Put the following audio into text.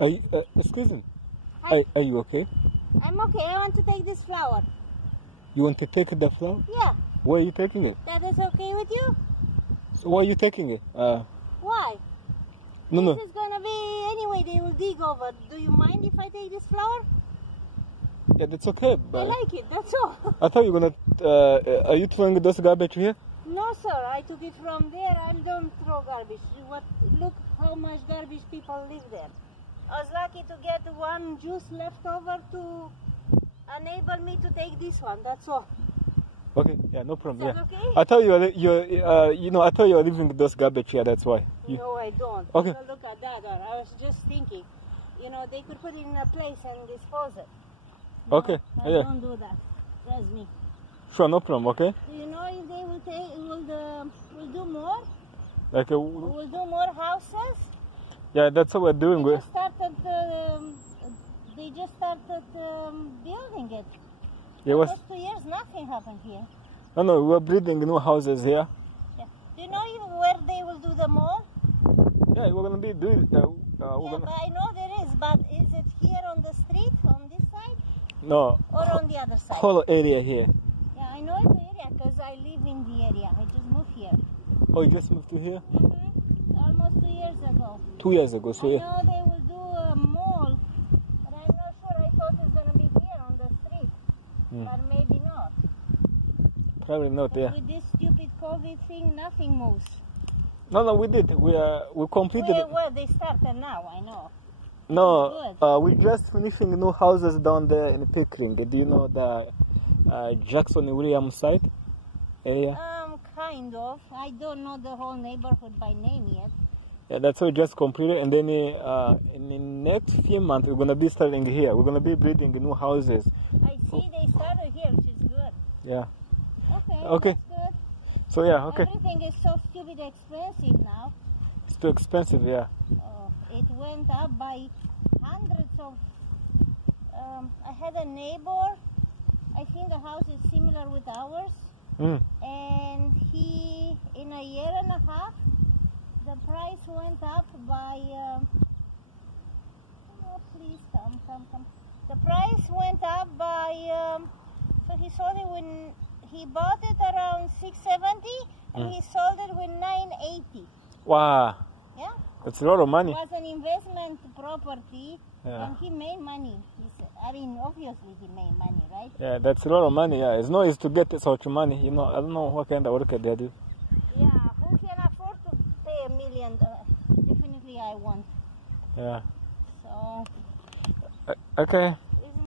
Excuse me. Hi. Are you okay? I'm okay. I want to take this flower. You want to take the flower? Yeah. Where are you taking it? That is okay with you? So why are you taking it? Why? No. This is gonna be anyway. They will dig over. Do you mind if I take this flower? Yeah, that's okay. But I like it. That's all. I thought you were gonna. Are you throwing those garbage here? No, sir. I took it from there. I don't throw garbage. Look how much garbage people live there. I was lucky to get one juice left over to enable me to take this one. That's all. Okay. Yeah, no problem. Is that okay? I thought I thought you were leaving those garbage here. That's why. No, I don't. Okay. Don't look at that. I was just thinking, they could put it in a place and dispose it. No, Okay. I Yeah. don't do that. Trust me. Sure, no problem. Okay. Do you know if they will do more? Like. Will do more houses? Yeah, that's what we're doing. They just started building it. Yeah, was. First 2 years, nothing happened here. No, we're building new houses here. Yeah. Do you know where they will do the mall? Yeah, we're gonna be doing. But I know there is. But is it here on the street, on this side, No. or on the other side? Whole area here. Yeah, I know the area because I live in the area. I just moved here. Oh, you just moved to here? Almost 2 years ago. 2 years ago, so I yeah. know they will do a mall, but I'm not sure. I thought it's gonna be here on the street, but maybe not. Probably not, yeah. With this stupid COVID thing, nothing moves. No, we did. We completed. Where they started now, I know. No, Good. we just finishing new houses down there in Pickering. Do you know the Jackson Williams site area? Kind of. I don't know the whole neighborhood by name yet. Yeah, that's what we just completed. And then in the next few months, we're gonna be starting here. We're gonna be building new houses. I see they started here, which is good. Yeah. Okay. That's good. So yeah, okay. Everything is so stupid expensive now. It's too expensive, yeah. It went up by hundreds of. I had a neighbor. I think the house is similar with ours. And he, in a year and a half, the price went up by. Please come. The price went up by. So he sold it when he bought it around 670, and he sold it with 980. Wow. Yeah. That's a lot of money. It was an investment property, Yeah. and he made money. Obviously he made money, right? Yeah, that's a lot of money. Yeah, it's not easy to get such money. I don't know what kind of work they do. Yeah, who can afford to pay $1 million? Definitely I won't. Yeah. So. Okay.